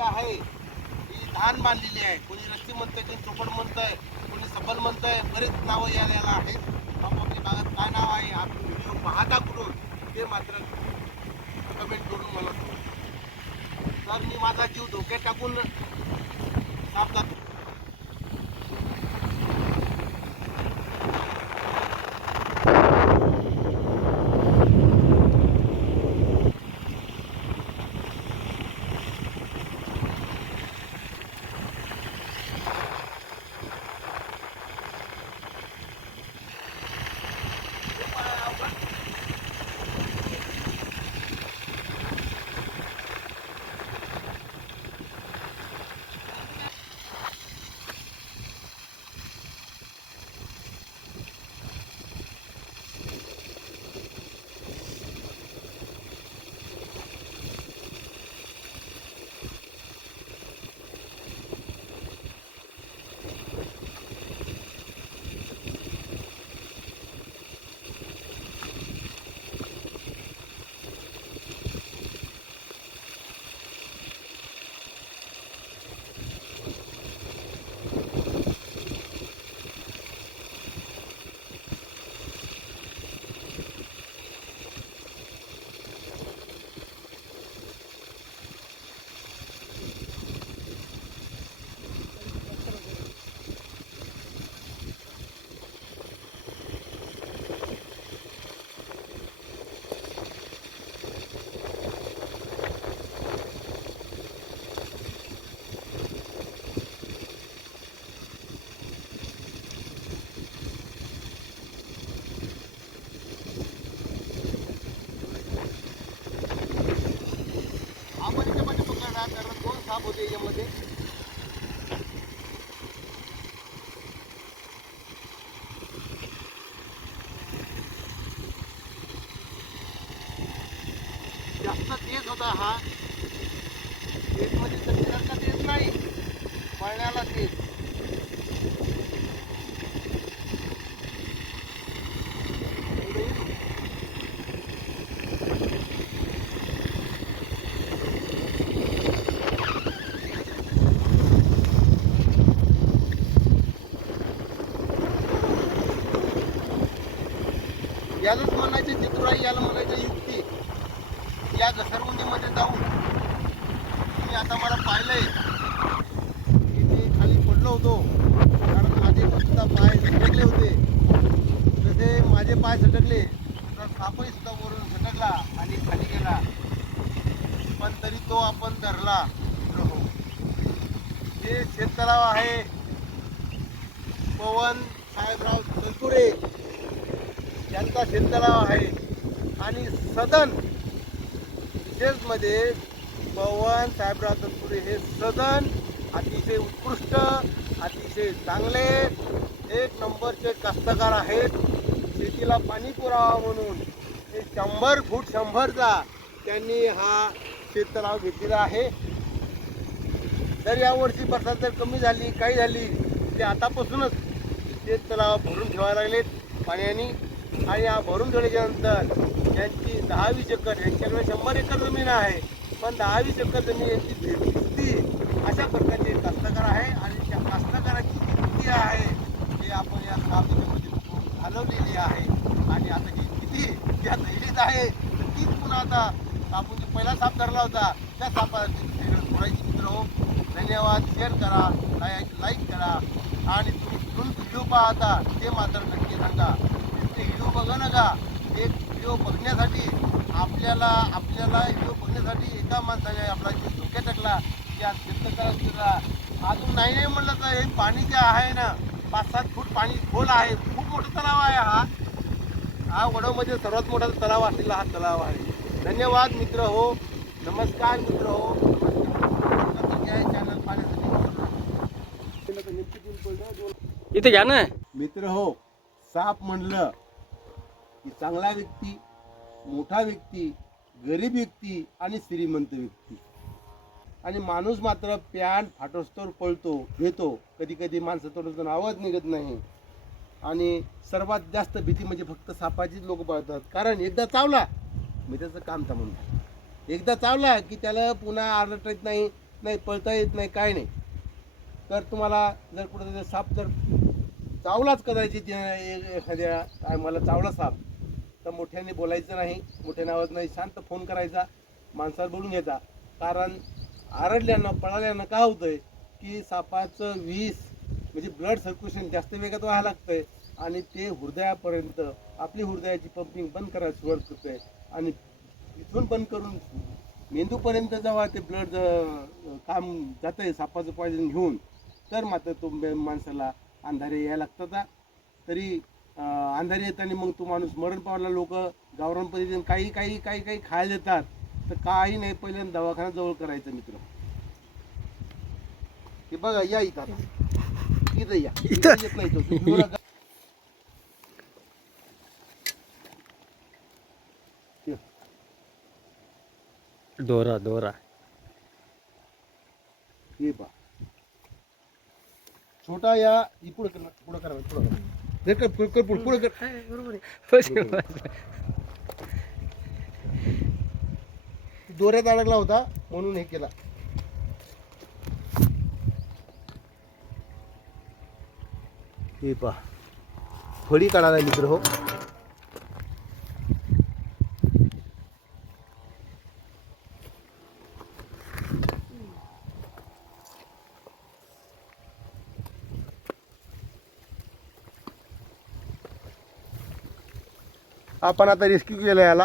जी आहे ही धान बांधलेली आहे. कोणी रस्ती म्हणतंय, कोणी चोपड म्हणतंय, कोणी सबल म्हणतंय, बरेच नावं यायला आहेत. आपापल्या भागात काय नाव आहे, हा व्हिडिओ पाहता कुठून ते मात्र कमेंट करून मला सांगा. तर मी माझा जीव धोक्यात टाकून साफ जातो. साप होते याच्यामध्ये. जास्त तेज होता हा. तेज मध्ये शरीराला तेज नाही, पळण्याला तेज. यालाच म्हणायचे चतुराई, याला म्हणायचं युक्ती. या घसरगुंडीमध्ये जाऊन मी आता मला पाहिलंय की मी खाली पडलो होतो, कारण माझे सुद्धा पाय सटकले होते. जसे माझे पाय सटकले तर सापही सुद्धा वरून सटकला आणि खाली गेला, पण तरी तो आपण धरला. हे शेततलाव आहे पवन साहेबराव तनपुरे यांचा शेततलाव आहे. आणि सदन विशेषमध्ये पवन साहेबराव तनपुरे हे सदन अतिशय उत्कृष्ट, अतिशय चांगले, एक नंबरचे कास्तकार आहेत. शेतीला पाणी पुरावा म्हणून हे 100 फूट 100चा त्यांनी हा शेततलाव घेतलेला आहे. जर यावर्षी बरसात जर कमी झाली, काही झाली, ते आतापासूनच शेततलाव भरून ठेवायला लागलेत पाण्याने. आणि हा भरून ठेवल्याच्या नंतर यांची 10-20 एकर, यांच्याकडे 100 एकर जमीन आहे, पण 10-20 एकर जमीन यांची भेटती अशा प्रकारचे कास्तकार आहे. आणि त्या कास्तकाराची किती आहे हे आपण या सापमध्ये घालवलेली आहे. आणि आता ही किती त्या दैलीत आहे, तीच पुन्हा आता आपण पहिला साप धरला होता त्या सापाला थोडायची. मित्र हो, धन्यवाद. शेअर करा, लाईक करा, आणि तुम्ही कुठून व्हिडिओ पाहता ते मात्र नक्की सांगा. व्हिडिओ बघा नका. एक व्हिडिओ बघण्यासाठी आपल्याला व्हिडिओ बघण्यासाठी एका माणसाने आपला जीव धोक्यात टाकला. त्या शेतकऱ्याला अजून नाही म्हणलं तर हे पाणी जे आहे ना, 5-7 फूट पाणी खोल आहे. खूप मोठा तलाव आहे हा वडोमध्ये सर्वात मोठा तलाव असलेला हा तलाव आहे. धन्यवाद मित्र हो, नमस्कार मित्र हो, चॅनल पाहण्यासाठी इथे घ्या ना मित्र हो. साप म्हणलं की चांगला व्यक्ती, मोठा व्यक्ती, गरीब व्यक्ती आणि श्रीमंत व्यक्ती. आणि माणूस मात्र पॅन्ट फाटोस्तोर पळतो, घेतो. कधी कधी माणसं तोडून आवाज निघत नाही. आणि सर्वात जास्त भीती म्हणजे फक्त सापाचीच लोक पाळतात. कारण एकदा चावला मी त्याचं काम थांबवून, एकदा चावला की त्याला पुन्हा आरडता येत नाही, नाही, पळता येत नाही, काय नाही. तर तुम्हाला जर कुठं साप जर चावलाच कदाचित एखाद्या टायमाला चावला साप, तर मोठ्याने बोलायचं नाही, मोठ्याने आवाज नाही, शांत फोन करायचा, माणसाला बोलून घ्यायचा. कारण आरडल्यानं पळाल्यानं काय होतंय की सापाचं विष म्हणजे ब्लड सर्क्युलेशन जास्त वेगात व्हायला लागतंय आणि ते हृदयापर्यंत आपली हृदयाची पंपिंग बंद करायला सुरुवात करतंय आणि इथून बंद करून मेंदूपर्यंत जेव्हा ते ब्लड काम जातंय सापाचं पॉयझन घेऊन, तर मात्र तो माणसाला अंधारे यायला लागतात. तरी अंधारे येताना मग तो माणूस मरण पावला. लोक गावरान पद्धतीने काही काही काही काही खायला देतात, तर काही नाही, पहिल्यांदा दवाखाना जवळ करायचं मित्र. हे बघा, या इथं इथं या, इथं येत नाही तो. दोरा दोरा हे पहा, छोटा या पुढे कर, पुढे करा, पुढे कर, पुढे कर. दोऱ्यात अडकला होता म्हणून हे केला. हे पहा, फळी काढायला मित्र हो. आपण आता रेस्क्यू केला याला.